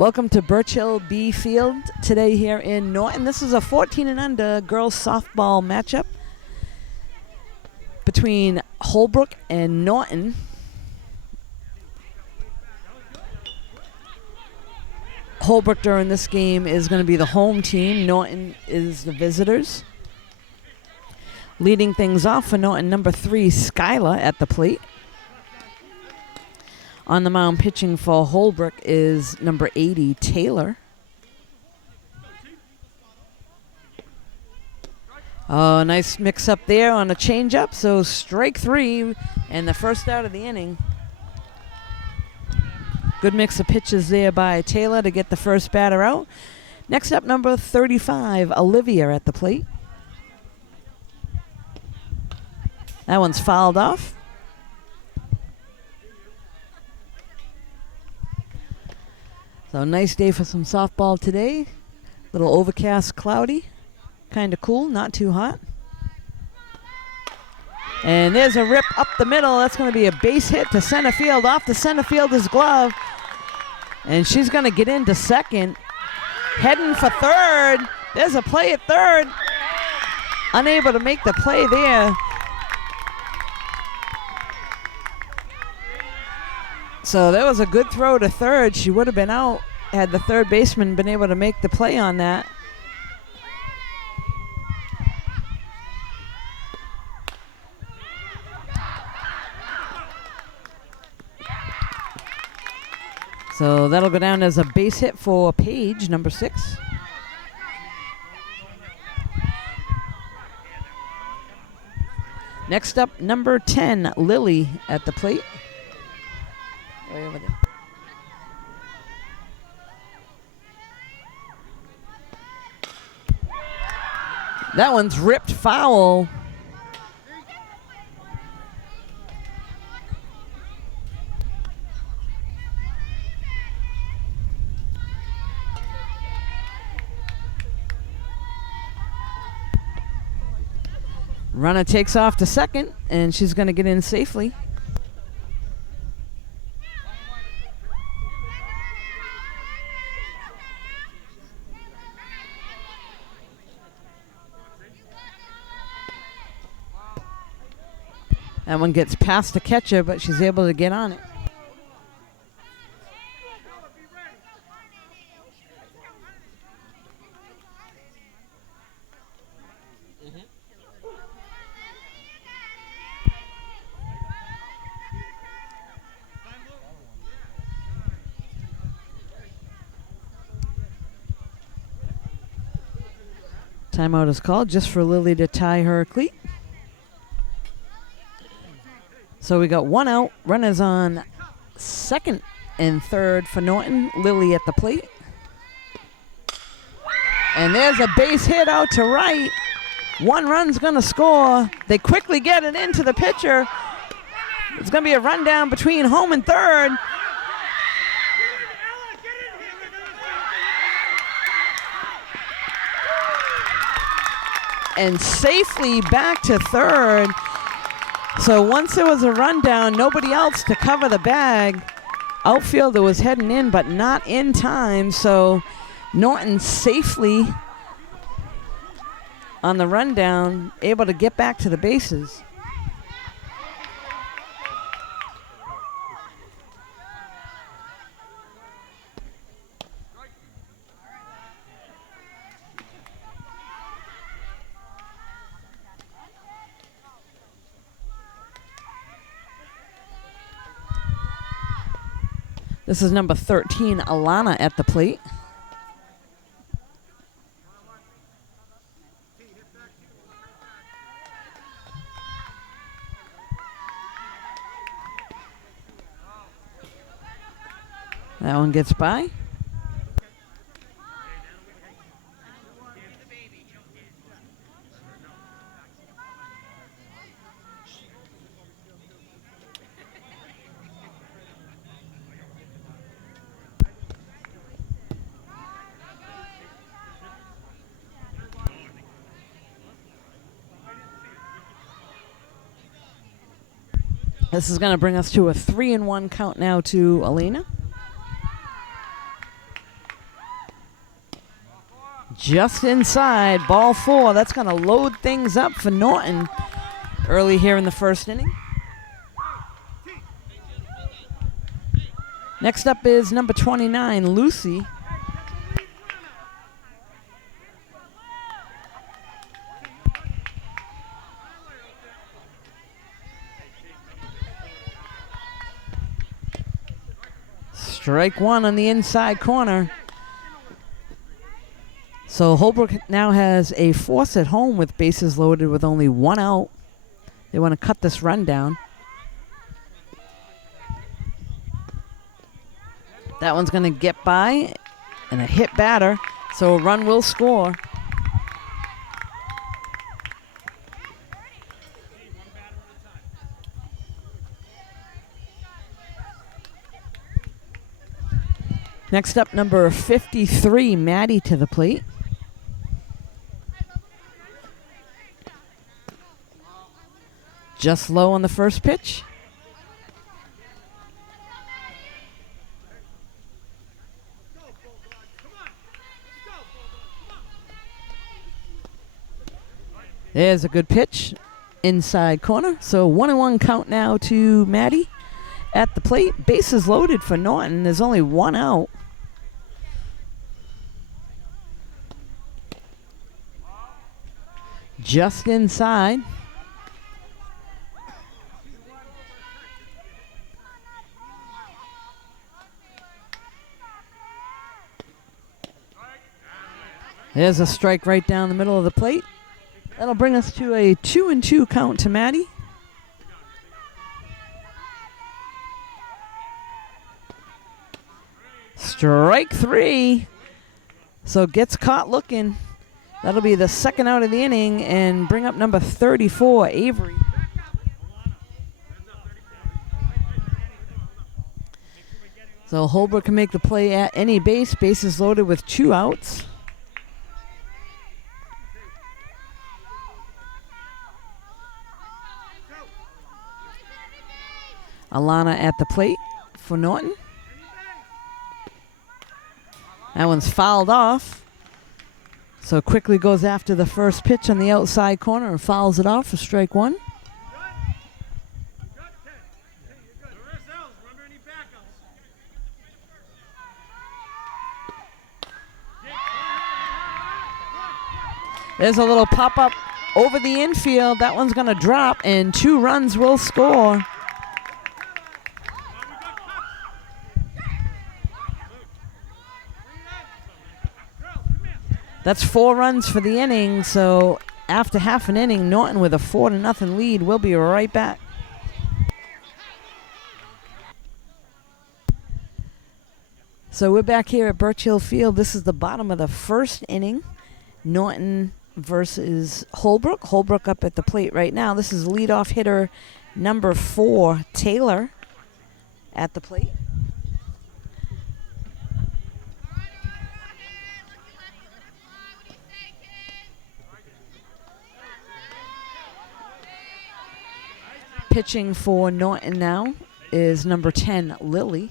Welcome to Birch Hill B Field today here in Norton. This is a 14 and under girls softball matchup between Holbrook and Norton. Holbrook during this game is going to be the home team. Norton is the visitors. Leading things off for Norton, number 3, Skylar at the plate. On the mound pitching for Holbrook is number 80, Taylor. Oh, nice mix up there on a changeup. So strike 3 and the first out of the inning. Good mix of pitches there by Taylor to get the first batter out. Next up, number 35, Olivia at the plate. That one's fouled off. So nice day for some softball today. Little overcast, cloudy. Kind of cool, not too hot. And there's a rip up the middle. That's going to be a base hit to center field. Off the center fielder's glove. And she's going to get into second. Heading for third. There's a play at third. Unable to make the play there. So that was a good throw to third. She would have been out had the third baseman been able to make the play on that. So that'll go down as a base hit for Paige, number 6. Next up, number 10, Lily at the plate. Way over there. That one's ripped foul. Runner takes off to second, and she's going to get in safely. That one gets past the catcher, but she's able to get on it. Timeout is called just for Lily to tie her cleat. So we got one out. Runners on second and third for Norton. Lily at the plate. And there's a base hit out to right. One run's going to score. They quickly get it into the pitcher. It's going to be a rundown between home and third. And safely back to third. So once there was a rundown, nobody else to cover the bag. Outfielder was heading in, but not in time. So Norton safely on the rundown, able to get back to the bases. This is number 13, Alana at the plate. That one gets by. This is going to bring us to a 3-1 count now to Alina. Just inside, ball 4. That's going to load things up for Norton early here in the first inning. Next up is number 29, Lucy. Strike 1 on the inside corner. So Holbrook now has a force at home with bases loaded with only 1 out. They want to cut this run down. That one's going to get by and a hit batter, so a run will score. Next up, number 53, Maddie to the plate. Just low on the first pitch. There's a good pitch, inside corner. So 1-1 count now to Maddie at the plate. Bases loaded for Norton. There's only 1 out. Just inside. There's a strike right down the middle of the plate. That'll bring us to a 2-2 count to Maddie. Strike 3. So gets caught looking. That'll be the second out of the inning and bring up number 34, Avery. So Holbrook can make the play at any base. Bases loaded with 2 outs. Alana at the plate for Norton. That one's fouled off. So quickly goes after the first pitch on the outside corner and fouls it off for strike 1. There's a little pop-up over the infield. That one's going to drop, and 2 runs will score. That's 4 runs for the inning, so after half an inning, Norton with a 4-0 lead. We'll be right back. So we're back here at Birch Hill Field. This is the bottom of the first inning. Norton versus Holbrook. Holbrook up at the plate right now. This is leadoff hitter number 4, Taylor, at the plate. Pitching for Norton now is number 10, Lily.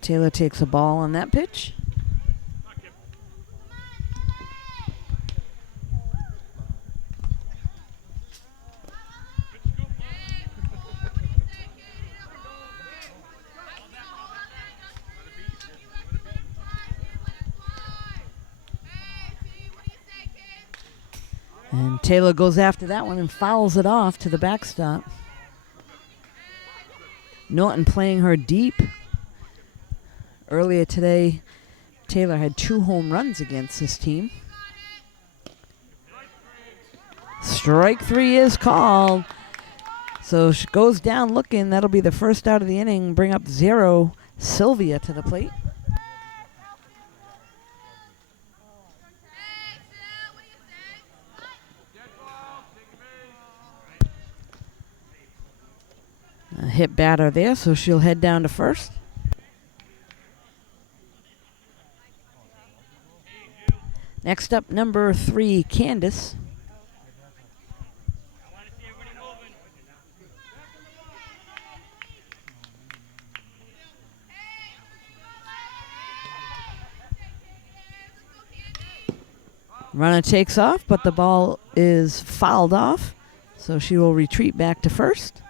Taylor takes a ball on that pitch. And Taylor goes after that one and fouls it off to the backstop. Norton playing her deep. Earlier today, Taylor had 2 home runs against this team. Strike 3 is called. So she goes down looking. That'll be the first out of the inning. Bring up 0, Sylvia to the plate. A hit batter there, so she'll head down to first. Next up, number 3, Candace. Runner takes off, but the ball is fouled off, so she will retreat back to first.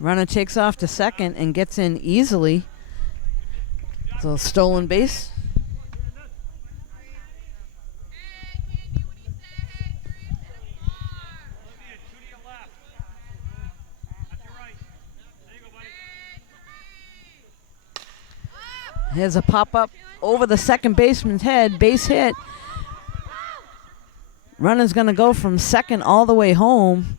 Runner takes off to second and gets in easily. So stolen base. Here's a pop-up over the second baseman's head. Base hit. Runner's going to go from second all the way home.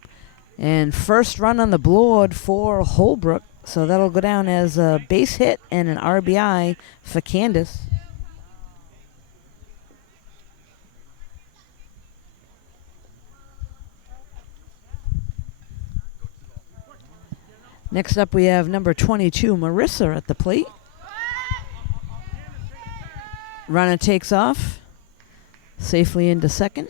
And first run on the board for Holbrook. So that'll go down as a base hit and an RBI for Candace. Next up we have number 22, Marissa, at the plate. Runner takes off safely into second.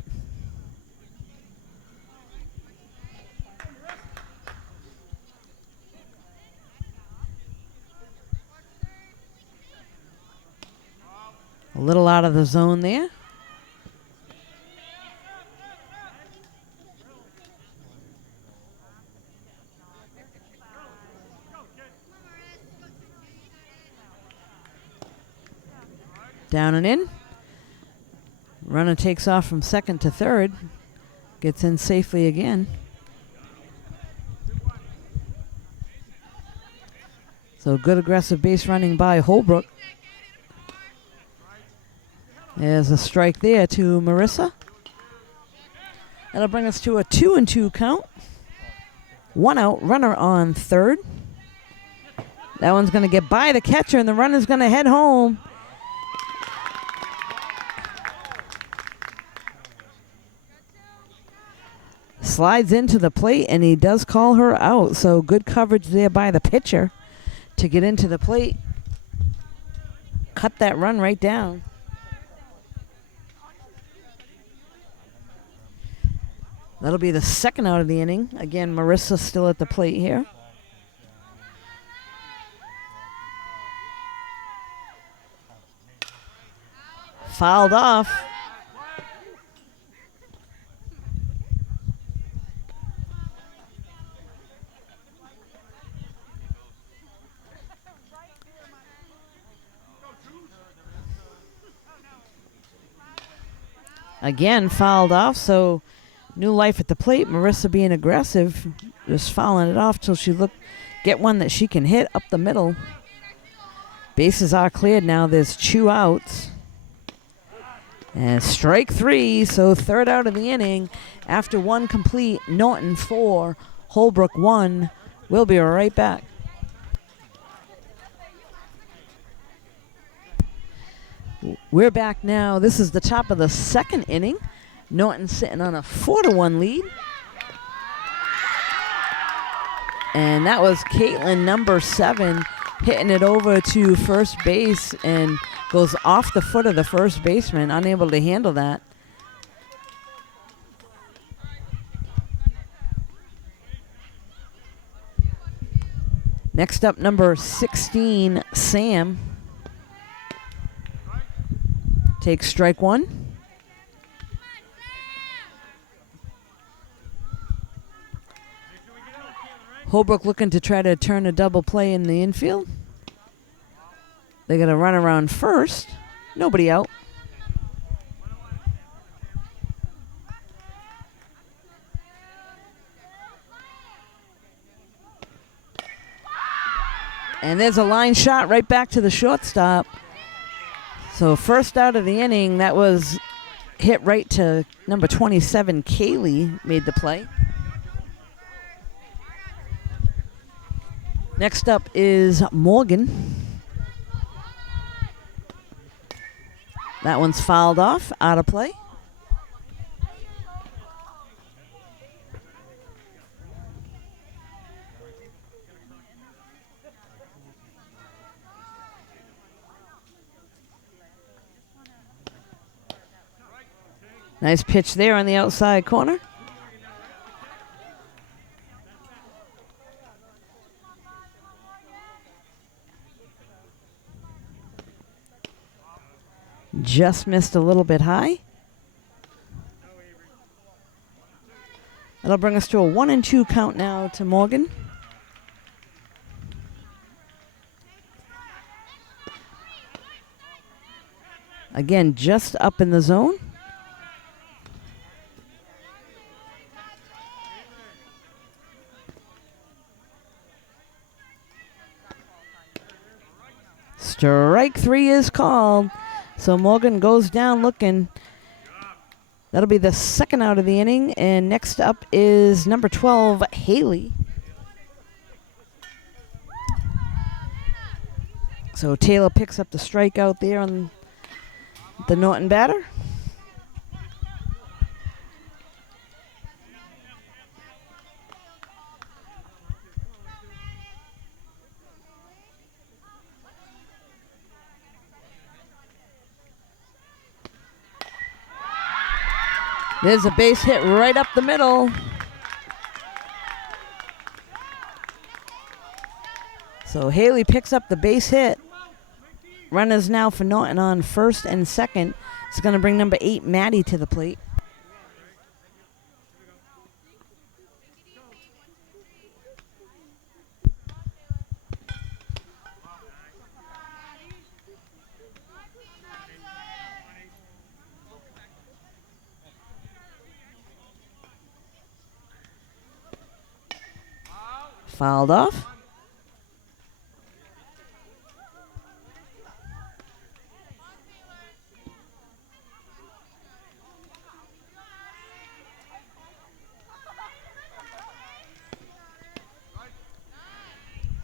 A little out of the zone there. Down and in. Runner takes off from second to third. Gets in safely again. So good aggressive base running by Holbrook. There's a strike there to Marissa. That'll bring us to a 2-2 count. One out, runner on third. That one's going to get by the catcher, and the runner's going to head home. Slides into the plate, and he does call her out. So good coverage there by the pitcher to get into the plate. Cut that run right down. That'll be the second out of the inning. Again, Marissa still at the plate here. Fouled off. Again, fouled off, so new life at the plate. Marissa being aggressive, just fouling it off till she get one that she can hit up the middle. Bases are cleared now. There's 2 outs. And strike 3, so third out of the inning. After one complete, Norton 4, Holbrook 1. We'll be right back. We're back now. This is the top of the second inning. Norton sitting on a 4-1 lead. And that was Caitlin, number 7, hitting it over to first base and goes off the foot of the first baseman, unable to handle that. Next up, number 16, Sam. Takes strike 1. Holbrook looking to try to turn a double play in the infield. They got to run around first. Nobody out. And there's a line shot right back to the shortstop. So first out of the inning, that was hit right to number 27, Kaylee, made the play. Next up is Morgan. That one's fouled off, out of play. Nice pitch there on the outside corner. Just missed a little bit high. That'll bring us to a 1-2 count now to Morgan. Again, just up in the zone. Strike 3 is called. So Morgan goes down looking. That'll be the second out of the inning. And next up is number 12, Haley. So Taylor picks up the strikeout there on the Norton batter. There's a base hit right up the middle. So Haley picks up the base hit. Runners now for Norton on first and second. It's going to bring number 8, Maddie, to the plate. Fouled off.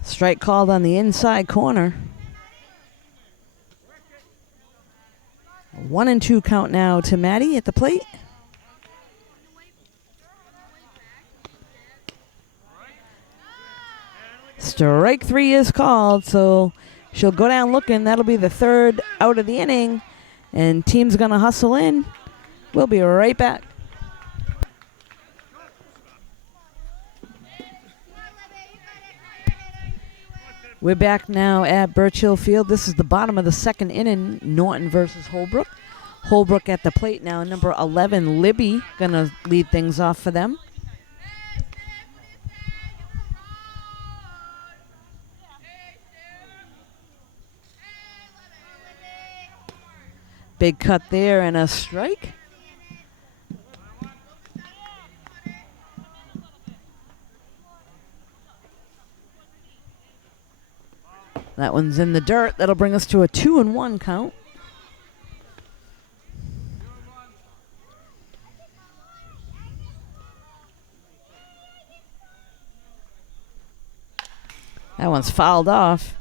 Strike called on the inside corner. 1-2 count now to Maddie at the plate. Strike 3 is called, so she'll go down looking. That'll be the third out of the inning, and team's going to hustle in. We'll be right back. We're back now at Birch Hill Field. This is the bottom of the second inning, Norton versus Holbrook. Holbrook at the plate now. Number 11, Libby, going to lead things off for them. Big cut there and a strike. That one's in the dirt. That'll bring us to a 2-1 count. That one's fouled off.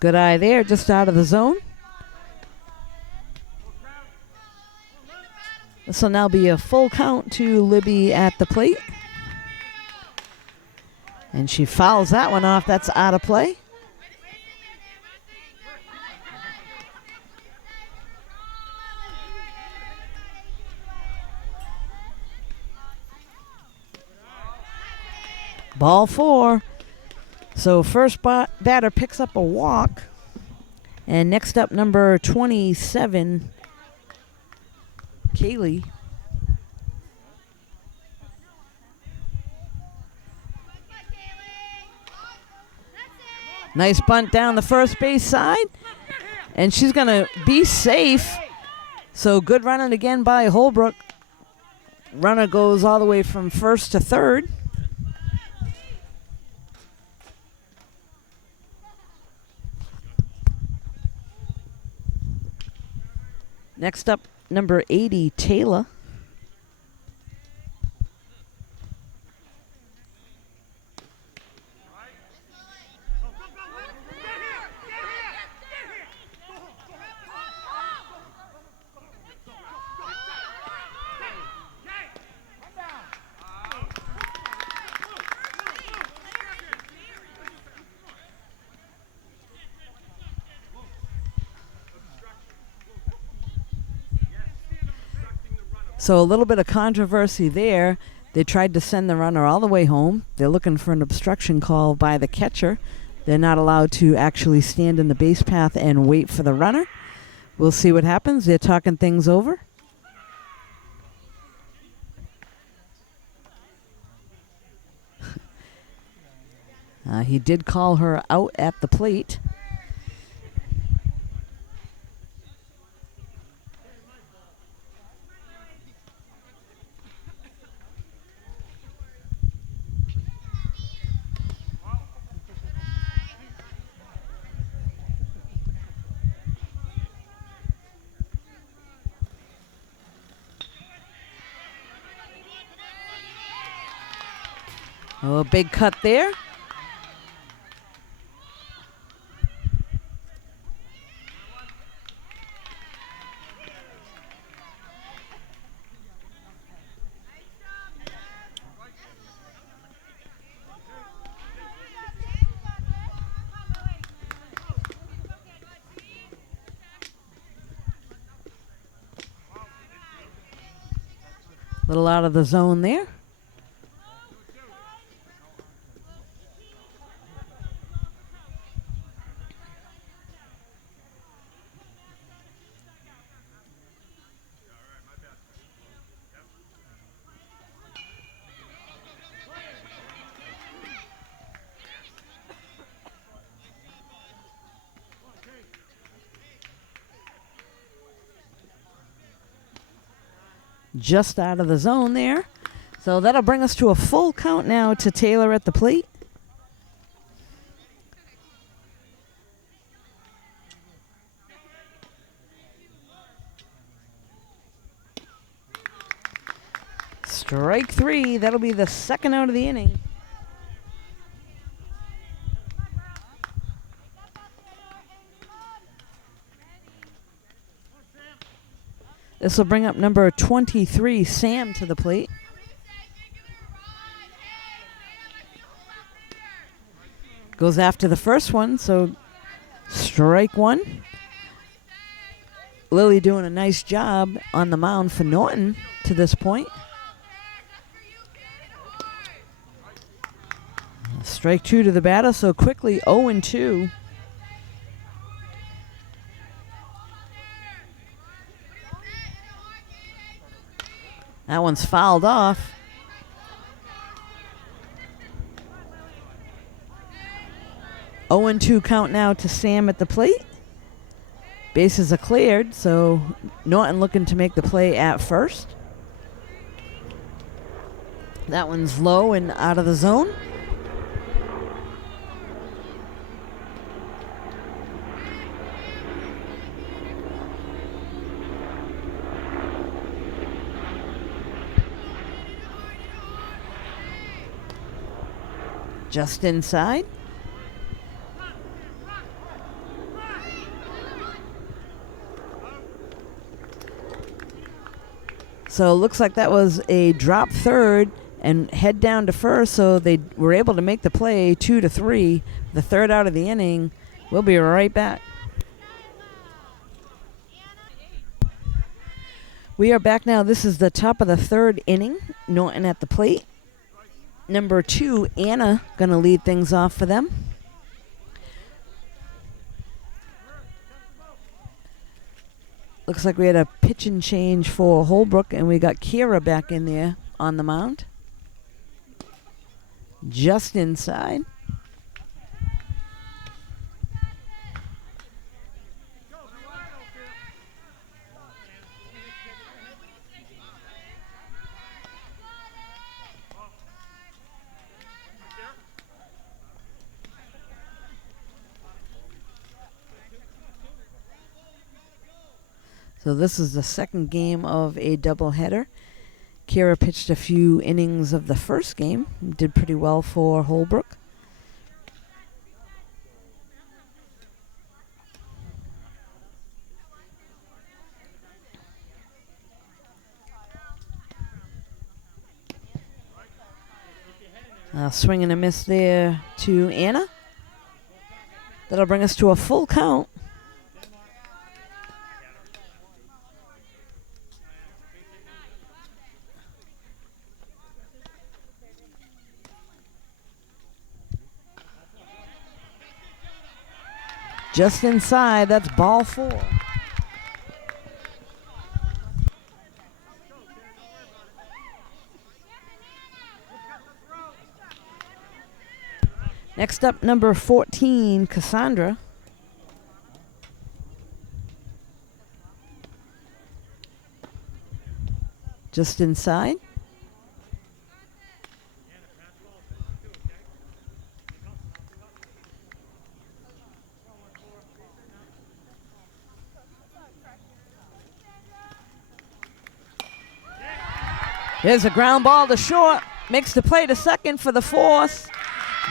Good eye there, just out of the zone. This will now be a full count to Libby at the plate. And she fouls that one off. That's out of play. Ball 4. So first batter picks up a walk. And next up, number 27, Kaylee. Nice bunt down the first base side. And she's going to be safe. So good running again by Holbrook. Runner goes all the way from first to third. Next up, number 80, Taylor. So a little bit of controversy there. They tried to send the runner all the way home. They're looking for an obstruction call by the catcher. They're not allowed to actually stand in the base path and wait for the runner. We'll see what happens. They're talking things over. He did call her out at the plate. Oh, a big cut there. Little out of the zone there. Just out of the zone there. So that'll bring us to a full count now to Taylor at the plate. Strike three. That'll be the second out of the inning. This will bring up number 23, Sam, to the plate. Goes after the first one, so strike one. Lily doing a nice job on the mound for Norton to this point. Strike two to the batter, so quickly 0-2. That one's fouled off. Oh and 2 count now to Sam at the plate. Bases are cleared, so Norton looking to make the play at first. That one's low and out of the zone. Just inside. So it looks like that was a drop third and head down to first, so they were able to make the play 2-3. The third out of the inning. We'll be right back. We are back now. This is the top of the third inning. Norton at the plate. Number 2, Anna, going to lead things off for them. Looks like we had a pitch and change for Holbrook, and we got Kira back in there on the mound. Just inside. So this is the second game of a doubleheader. Kira pitched a few innings of the first game. Did pretty well for Holbrook. Swing and a miss there to Anna. That'll bring us to a full count. Just inside, that's ball 4. Next up, number 14, Cassandra. Just inside. There's a ground ball to short. Makes the play to second for the force.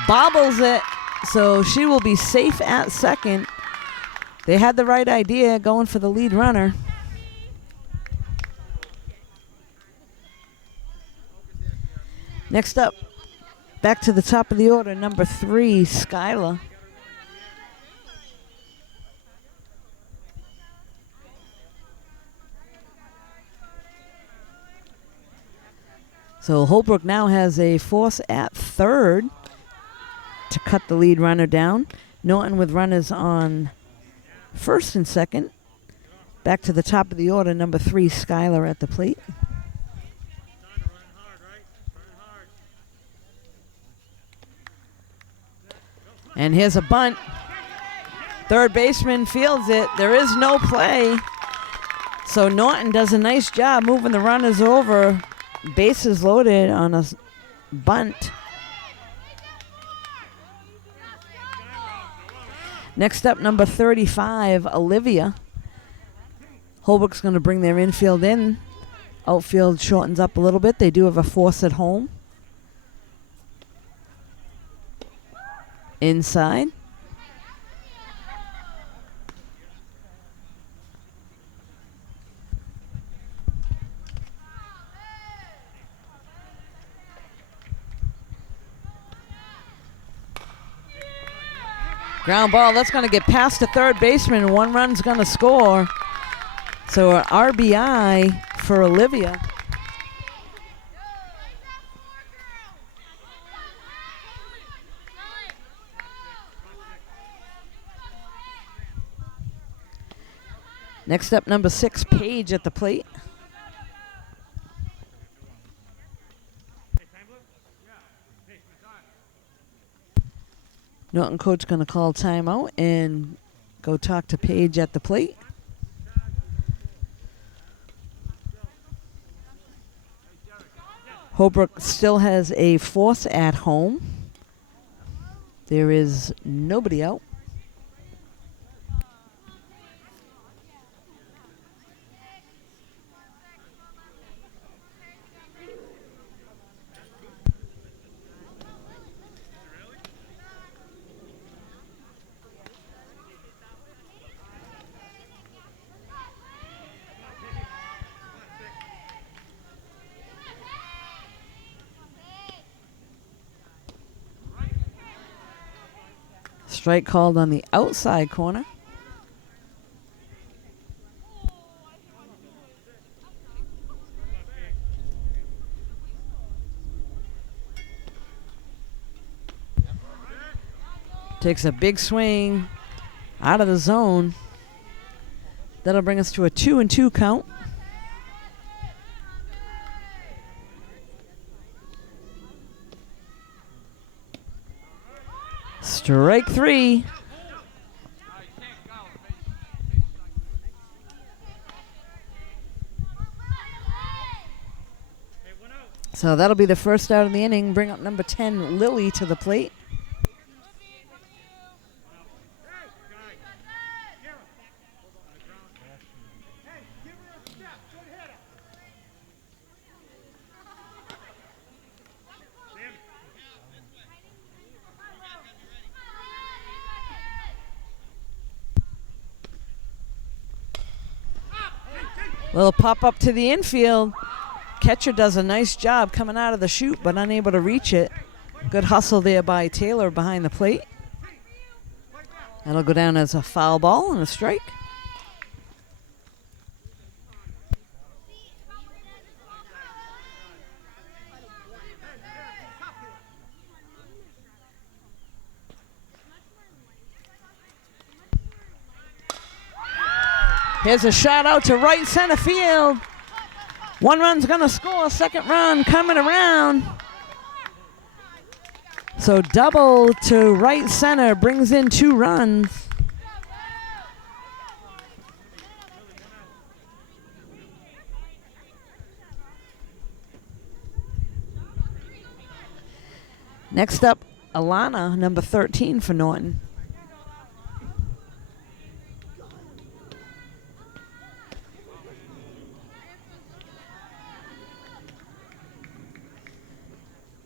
Bobbles it, so she will be safe at second. They had the right idea going for the lead runner. Next up, back to the top of the order, number 3, Skylar. So Holbrook now has a force at third to cut the lead runner down. Norton with runners on first and second. Back to the top of the order, number 3, Skylar at the plate. And here's a bunt. Third baseman fields it. There is no play. So Norton does a nice job moving the runners over. Bases loaded on a bunt. Next up, number 35, Olivia. Holbrook's going to bring their infield in. Outfield shortens up a little bit. They do have a force at home. Inside. Ground ball, that's going to get past the third baseman. One run's going to score. So an RBI for Olivia. Next up, number 6, Paige at the plate. Norton coach going to call timeout and go talk to Paige at the plate. Holbrook still has a force at home. There is nobody out. Strike called on the outside corner. Takes a big swing out of the zone. That'll bring us to a 2-2 count. Strike 3. So that'll be the first out of the inning. Bring up number 10, Lily, to the plate. Little pop up to the infield. Catcher does a nice job coming out of the chute, but unable to reach it. Good hustle there by Taylor behind the plate. That'll go down as a foul ball and a strike. Here's a shot out to right center field. One run's gonna score, second run coming around. So double to right center brings in 2 runs. Next up, Alana, number 13 for Norton.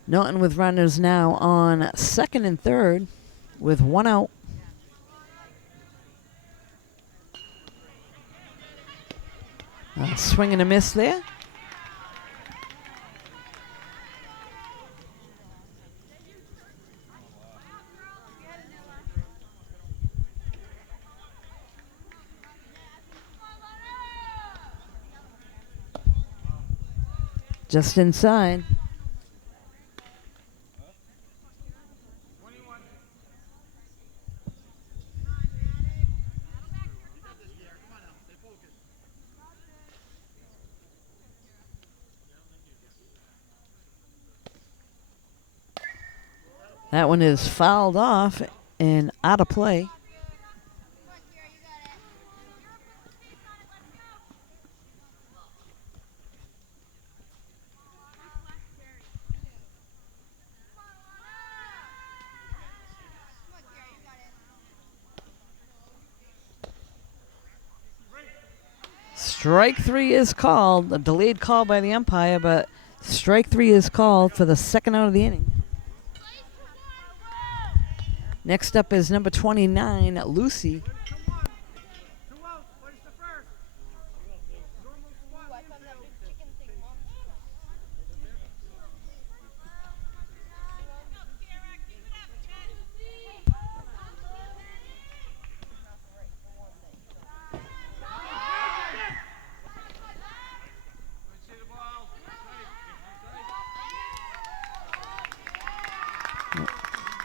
Norton with runners now on second and third with 1 out. Swing and a miss there. Just inside. That one is fouled off and out of play. Strike 3 is called, a delayed call by the umpire, but strike 3 is called for the second out of the inning. Next up is number 29, Lucy.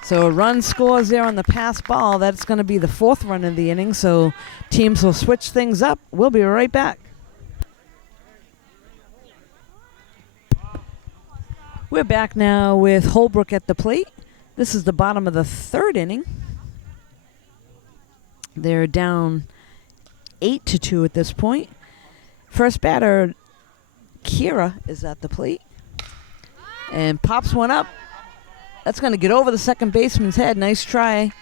So a run scores there on the pass ball. That's going to be the 4th run of the inning, so teams will switch things up. We'll be right back. We're back now with Holbrook at the plate. This is the bottom of the 3rd inning. They're down 8-2 at this point. First batter, Kira, is at the plate and pops one up. That's going to get over the second baseman's head. Nice try.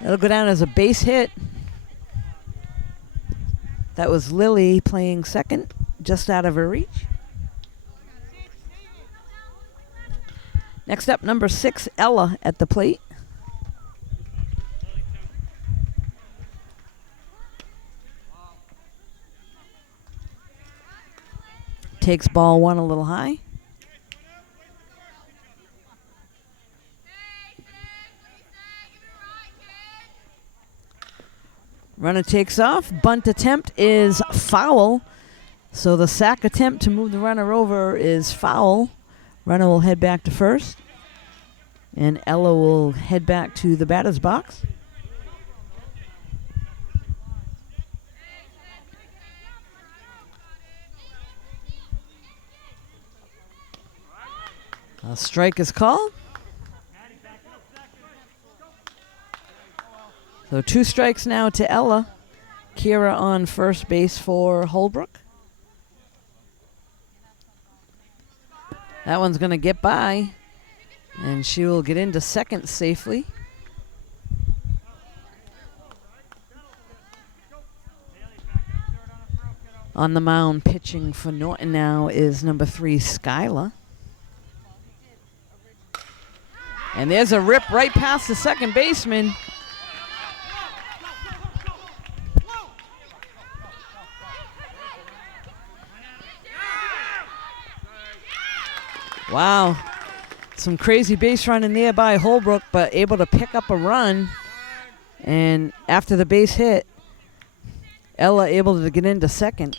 That'll go down as a base hit. That was Lily playing second, just out of her reach. Next up, number 6, Ella at the plate. Takes ball 1 a little high. Runner takes off. Bunt attempt is foul. So the sack attempt to move the runner over is foul. Runner will head back to first. And Ella will head back to the batter's box. A strike is called. So 2 strikes now to Ella. Kira on first base for Holbrook. That one's going to get by, and she will get into second safely. On the mound pitching for Norton now is number 3, Skyla. And there's a rip right past the second baseman. Wow, some crazy base running there by Holbrook, but able to pick up a run. And after the base hit, Ella able to get into second.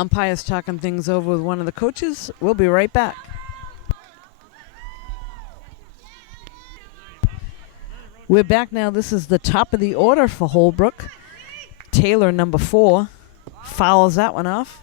Umpire's talking things over with one of the coaches. We'll be right back. We're back now. This is the top of the order for Holbrook. Taylor, number 4, fouls that one off.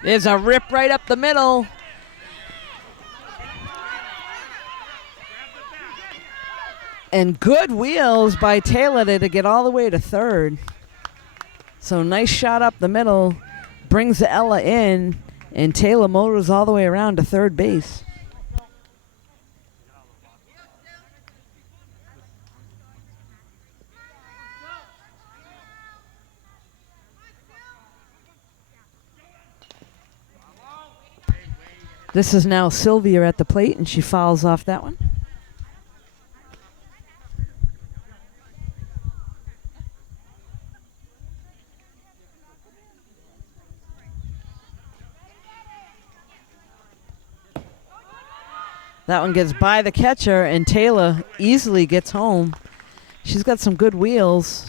There's a rip right up the middle. And good wheels by Taylor to get all the way to third. So nice shot up the middle. Brings Ella in. And Taylor motors all the way around to third base. This is now Sylvia at the plate, and she fouls off that one. That one gets by the catcher, and Taylor easily gets home. She's got some good wheels.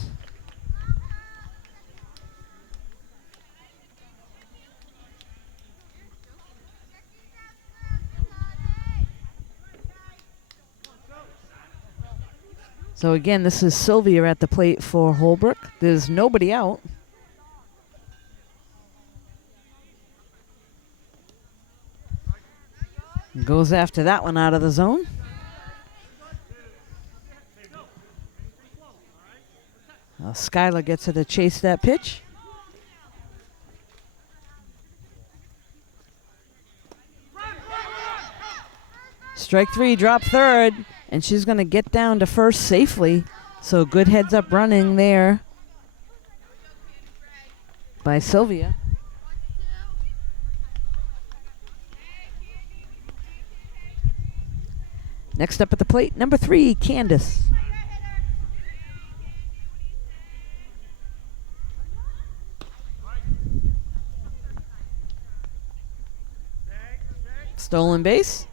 So again, this is Sylvia at the plate for Holbrook. There's nobody out. Goes after that one out of the zone. Skylar gets her to chase that pitch. Strike 3, drop third, and she's going to get down to first safely. So good heads up running there by Sylvia. Next up at the plate, number 3, Candace. Stolen base.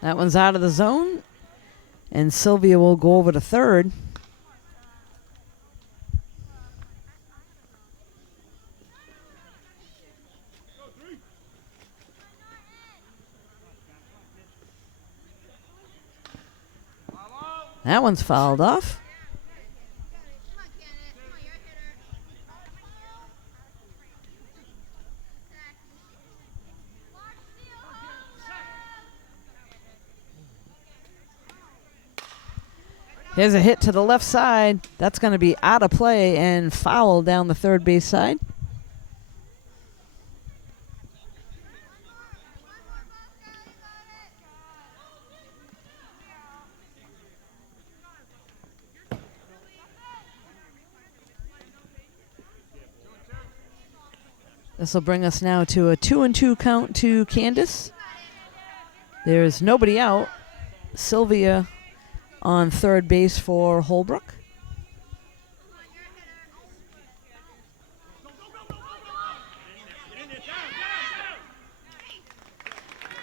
That one's out of the zone, and Sylvia will go over to third. That one's fouled off. Here's a hit to the left side. That's going to be out of play and foul down the third base side. This will bring us now to a 2-2 count to Candace. There's nobody out. Sylvia on third base for Holbrook.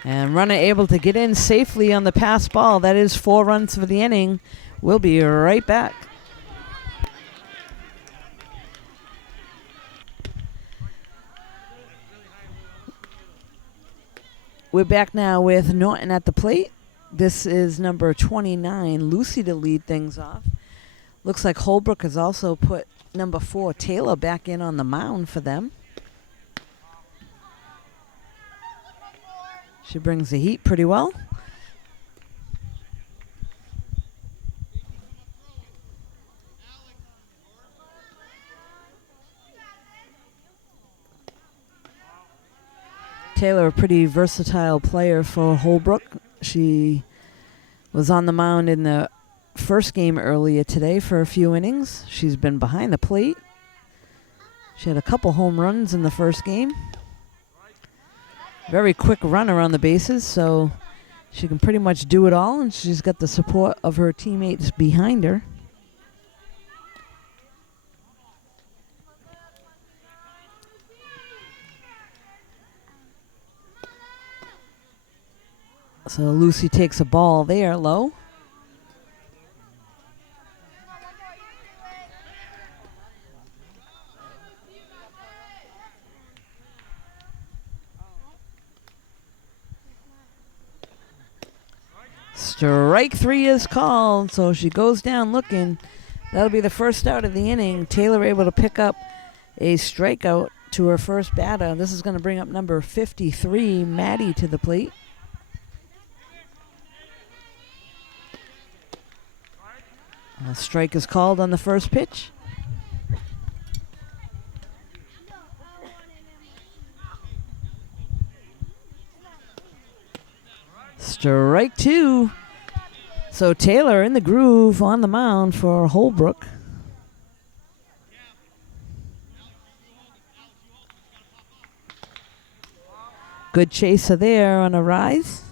And runner able to get in safely on the pass ball. That is 4 runs for the inning. We'll be right back. We're back now with Norton at the plate. This is number 29, Lucy, to lead things off. Looks like Holbrook has also put number 4, Taylor, back in on the mound for them. She brings the heat pretty well. Taylor, a pretty versatile player for Holbrook. She was on the mound in the first game earlier today for a few innings. She's been behind the plate. She had a couple home runs in the first game. Very quick runner on the bases, so she can pretty much do it all, and she's got the support of her teammates behind her. So Lucy takes a ball there low. Strike 3 is called, so she goes down looking. That'll be the first out of the inning. Taylor able to pick up a strikeout to her first batter. This is going to bring up number 53, Maddie, to the plate. A strike is called on the first pitch. Strike 2. So Taylor in the groove on the mound for Holbrook. Good chaser there on a rise.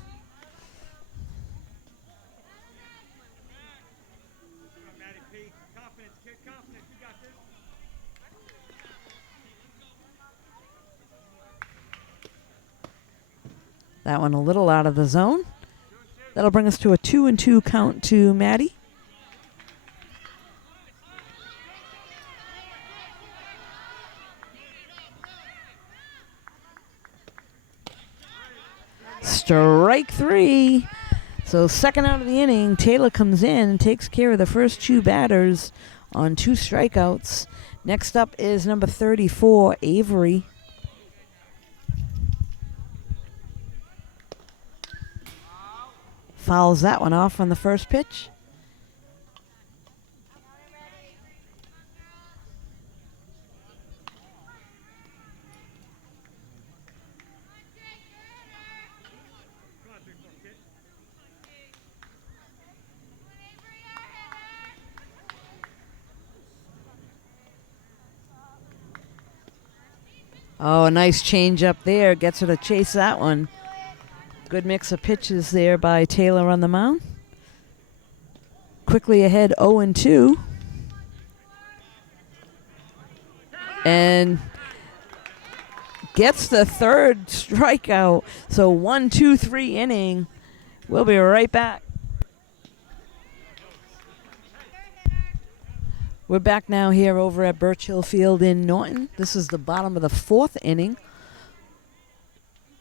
That one a little out of the zone. That'll bring us to a 2-2 count to Maddie. Strike 3. So second out of the inning, Taylor comes in and takes care of the first 2 batters on 2 strikeouts. Next up is number 34, Avery. Fouls that one off on the first pitch. Oh, a nice change up there. Gets her to chase that one. Good mix of pitches there by Taylor on the mound. Quickly ahead 0-2. And gets the third strikeout. So 1-2-3 inning. We'll be right back. We're back now here over at Birch Hill Field in Norton. This is the bottom of the 4th inning.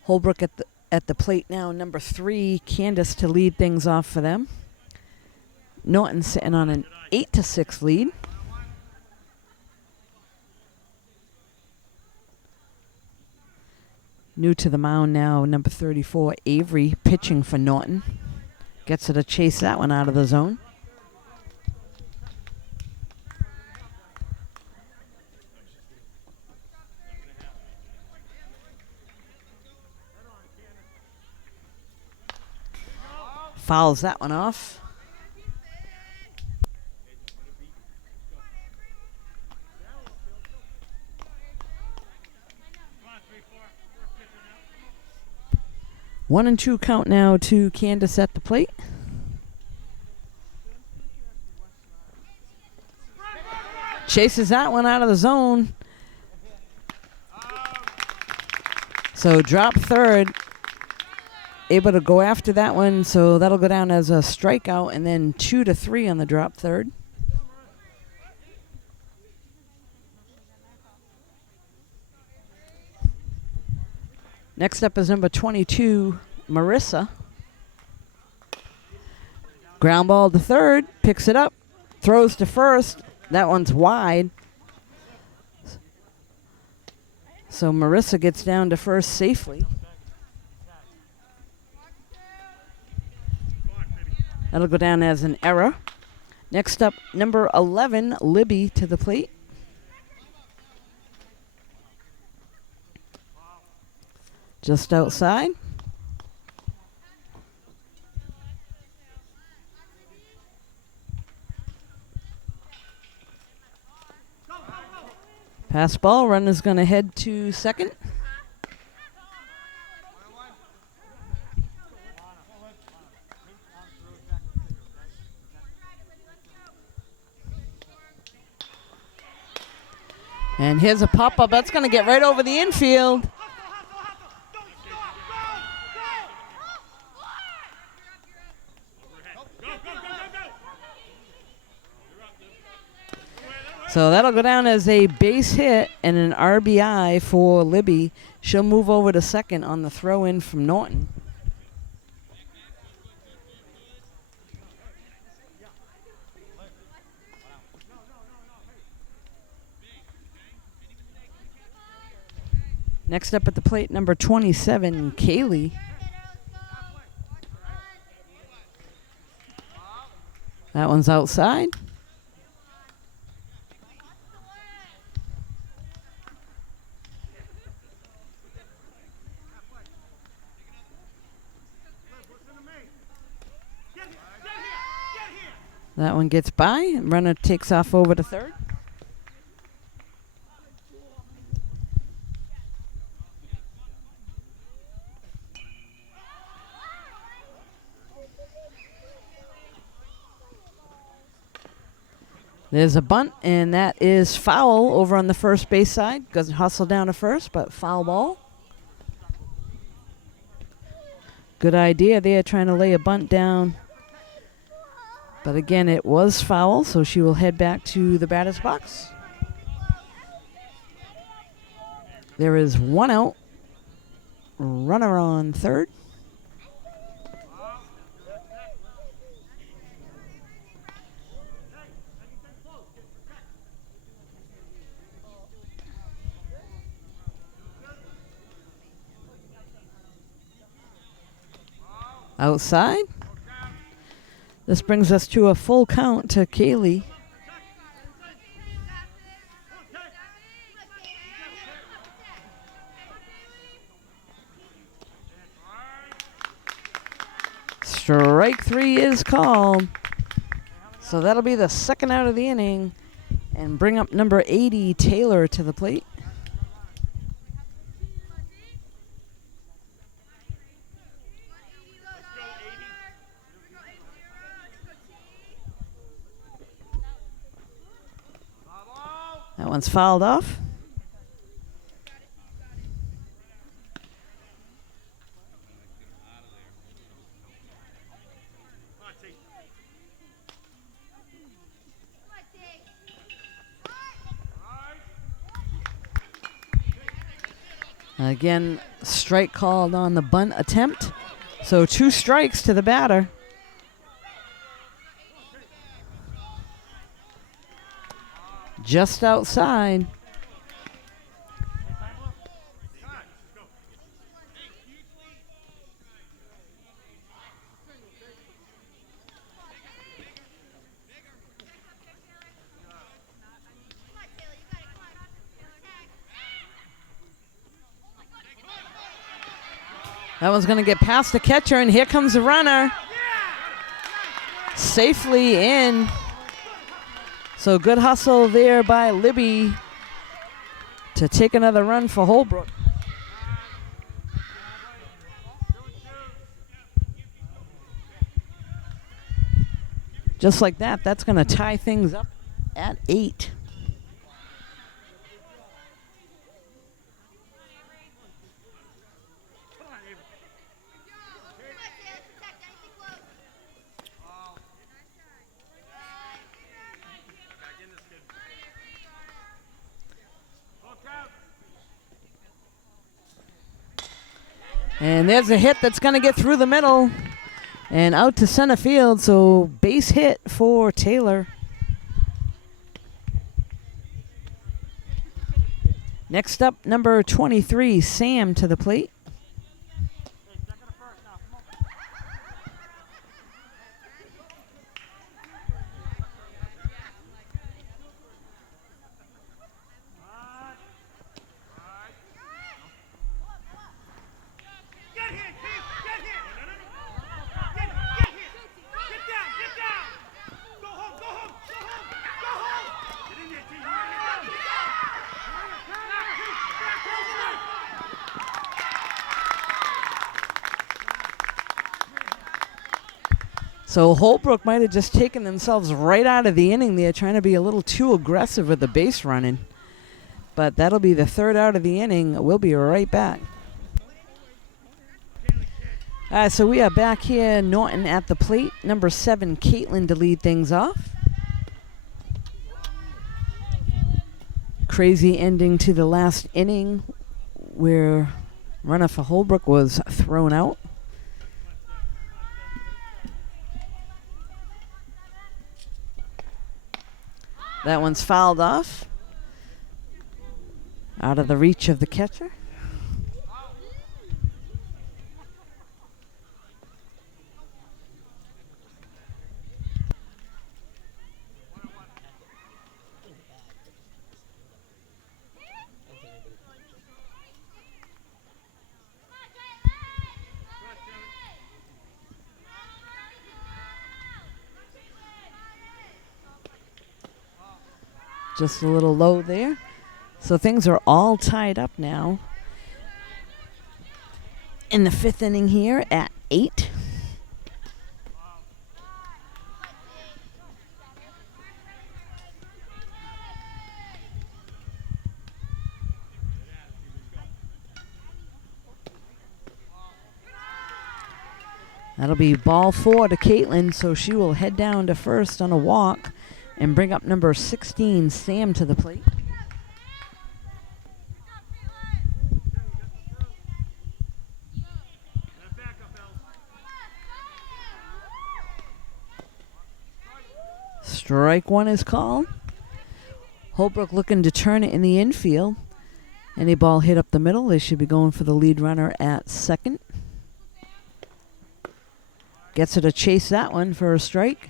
Holbrook at the plate now, number 3, Candace, to lead things off for them. Norton sitting on an 8-6 lead. New to the mound now, number 34, Avery, pitching for Norton. Gets her to chase that one out of the zone. Fouls that one off. One and 2 count now to Candace at the plate. Chases that one out of the zone. So drop third. Able to go after that one, so that'll go down as a strikeout, and then 2-3 on the drop third. Next up is number 22, Marissa. Ground ball to third, picks it up, throws to first. That one's wide. So Marissa gets down to first safely. That'll go down as an error. Next up, number 11, Libby, to the plate. Just outside. Pass ball. Runner's going to head to second. And here's a pop-up. That's going to get right over the infield. So that'll go down as a base hit and an RBI for Libby. She'll move over to second on the throw-in from Norton. Next up at the plate, number 27, Kaylee. That one's outside. That one gets by. Runner takes off over to third. There's a bunt, and that is foul over on the first base side. Doesn't hustle down to first, but foul ball. Good idea there, trying to lay a bunt down. But again, it was foul, so she will head back to the batter's box. There is one out. Runner on third. Outside. This brings us to a full count to Kaylee. Strike three is called. So that'll be the second out of the inning. And bring up number 80, Taylor, to the plate. That one's fouled off. Again, strike called on the bunt attempt. So 2 strikes to the batter. Just outside. That one's going to get past the catcher, and here comes the runner. Safely in. So good hustle there by Libby to take another run for Holbrook. Just like that, that's going to tie things up at 8. And there's a hit that's going to get through the middle and out to center field. So base hit for Taylor. Next up, number 23, Sam, to the plate. So Holbrook might have just taken themselves right out of the inning there, trying to be a little too aggressive with the base running. But that'll be the third out of the inning. We'll be right back. All right, so we are back here, Norton at the plate. Number 7, Caitlin, to lead things off. Crazy ending to the last inning where runner for Holbrook was thrown out. That one's fouled off. Out of the reach of the catcher. Just a little low there. So things are all tied up now in the 5th inning here at 8. That'll be ball 4 to Caitlin, so she will head down to first on a walk and bring up number 16, Sam, to the plate. Strike 1 is called. Holbrook looking to turn it in the infield. Any ball hit up the middle, they should be going for the lead runner at second. Gets her to chase that one for a strike.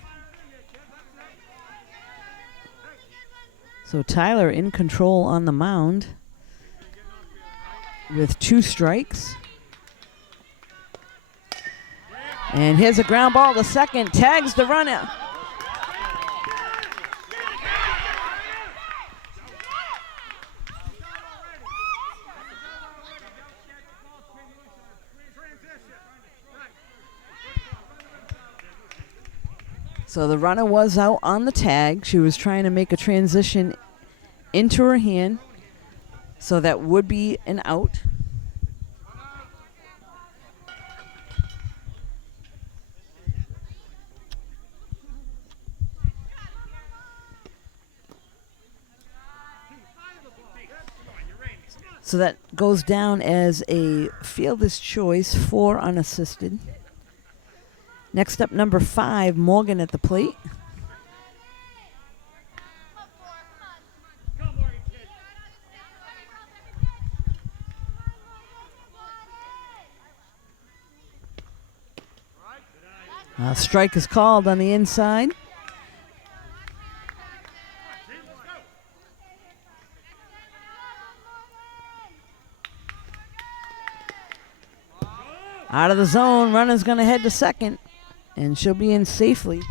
So Tyler in control on the mound with 2 strikes. And here's a ground ball to second. Tags the runner. So the runner was out on the tag. She was trying to make a transition into her hand. So that would be an out. So that goes down as a fielder's choice, 4 unassisted. Next up, number 5, Morgan at the plate. A strike is called on the inside. Out of the zone, runner's going to head to second, and she'll be in safely.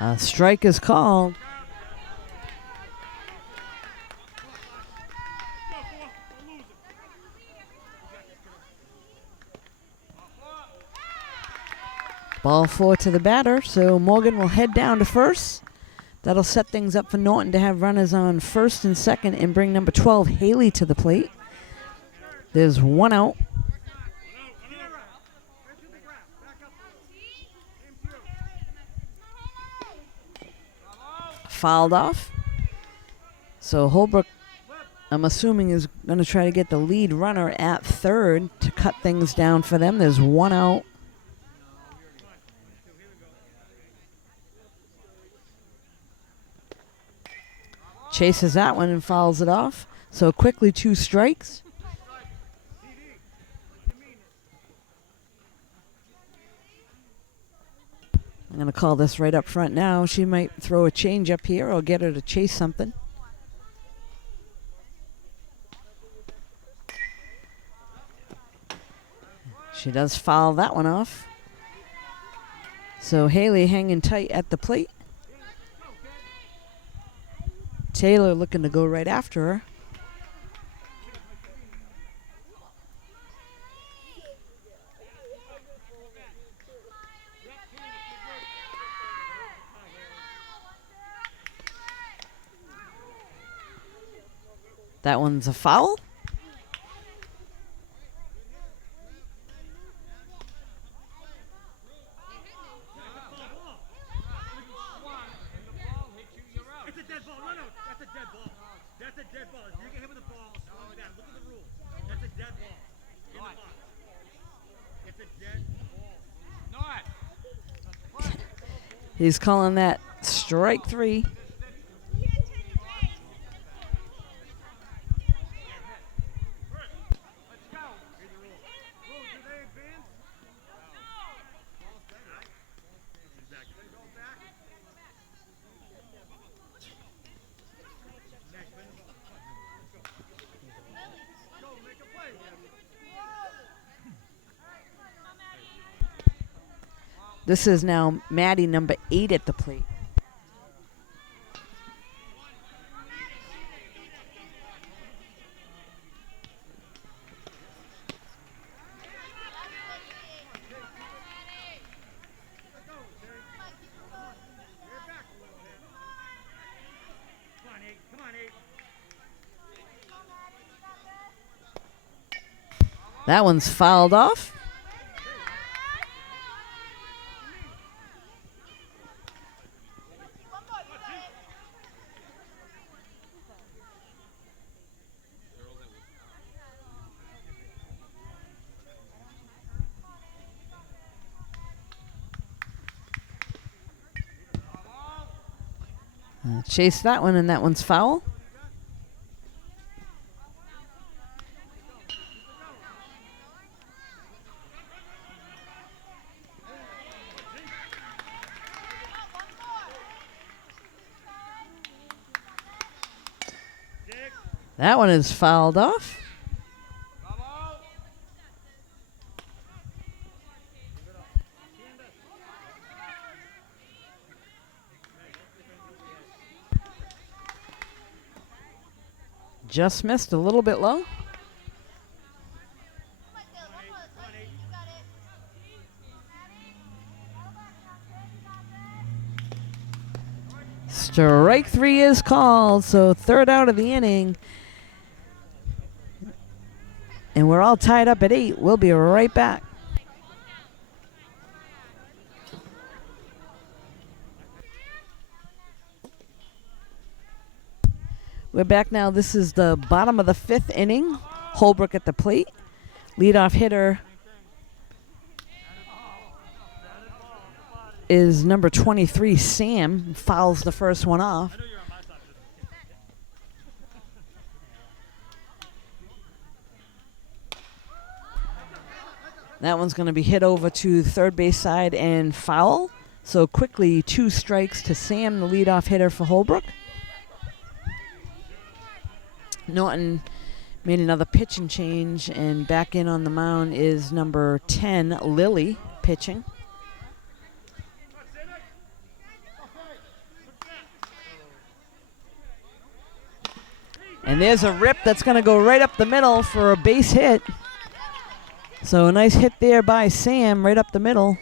A strike is called. Ball 4 to the batter, so Morgan will head down to first. That'll set things up for Norton to have runners on first and second and bring number 12, Haley, to the plate. There's 1 out. Fouled off. So Holbrook, I'm assuming, is going to try to get the lead runner at third to cut things down for them. There's 1 out. Chases that one and fouls it off. So quickly 2 strikes. I'm going to call this right up front now. She might throw a change up here or get her to chase something. She does foul that one off. So Haley hanging tight at the plate. Taylor looking to go right after her. That one's a foul. He's calling that strike 3. This is now Maddie, number 8 at the plate. That one's fouled off. Chase that one, and that one's foul. That one is fouled off. Just missed a little bit low. Strike 3 is called, so third out of the inning. And we're all tied up at 8. We'll be right back. We're back now. This is the bottom of the 5th inning. Holbrook at the plate. Leadoff hitter is number 23, Sam. Fouls the first one off. That one's going to be hit over to third base side and foul. So quickly, 2 strikes to Sam, the leadoff hitter for Holbrook. Norton made another pitching change, and back in on the mound is number 10, Lily, pitching. And there's a rip that's going to go right up the middle for a base hit. So a nice hit there by Sam right up the middle.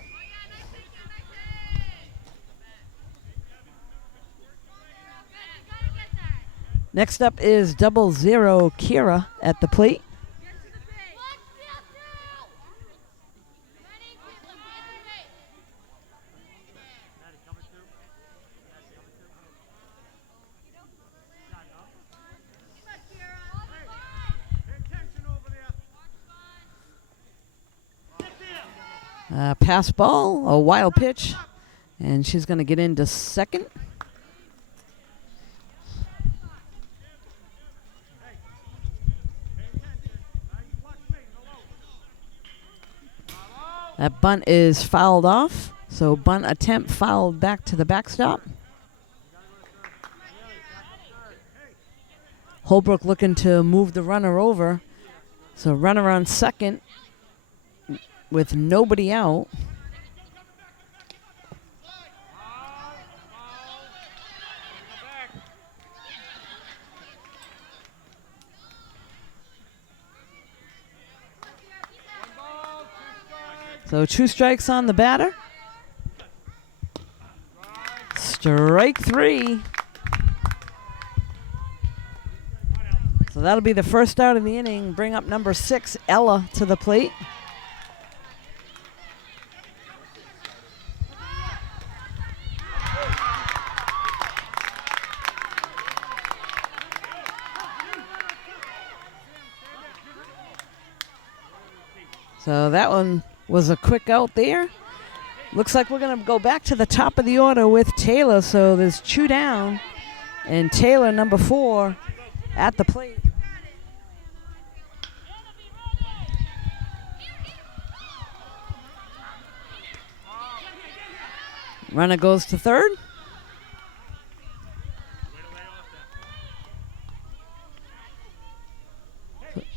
Next up is 00 Kira at the plate. Pass ball, a wild pitch, and she's going to get into second. That bunt is fouled off, so bunt attempt fouled back to the backstop. Holbrook looking to move the runner over. So runner on second with nobody out. So 2 strikes on the batter. Strike 3. So that'll be the first out of the inning. Bring up number 6, Ella, to the plate. So that one was a quick out there. Looks like we're going to go back to the top of the order with Taylor. So there's Chew down and Taylor, number 4, at the plate. Runner goes to third.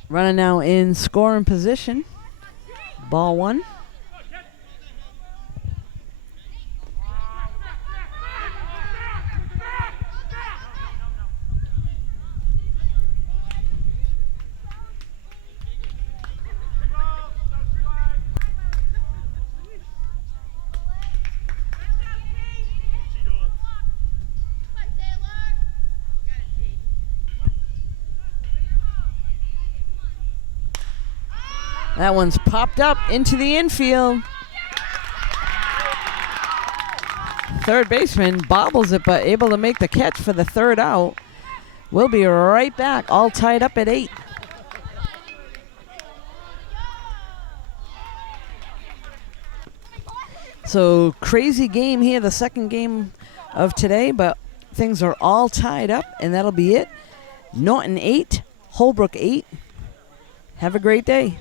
Runner now in scoring position. Ball 1. That one's popped up into the infield. Third baseman bobbles it, but able to make the catch for the third out. We'll be right back, all tied up at 8. So crazy game here, the second game of today, but things are all tied up, and that'll be it. Norton 8, Holbrook 8. Have a great day.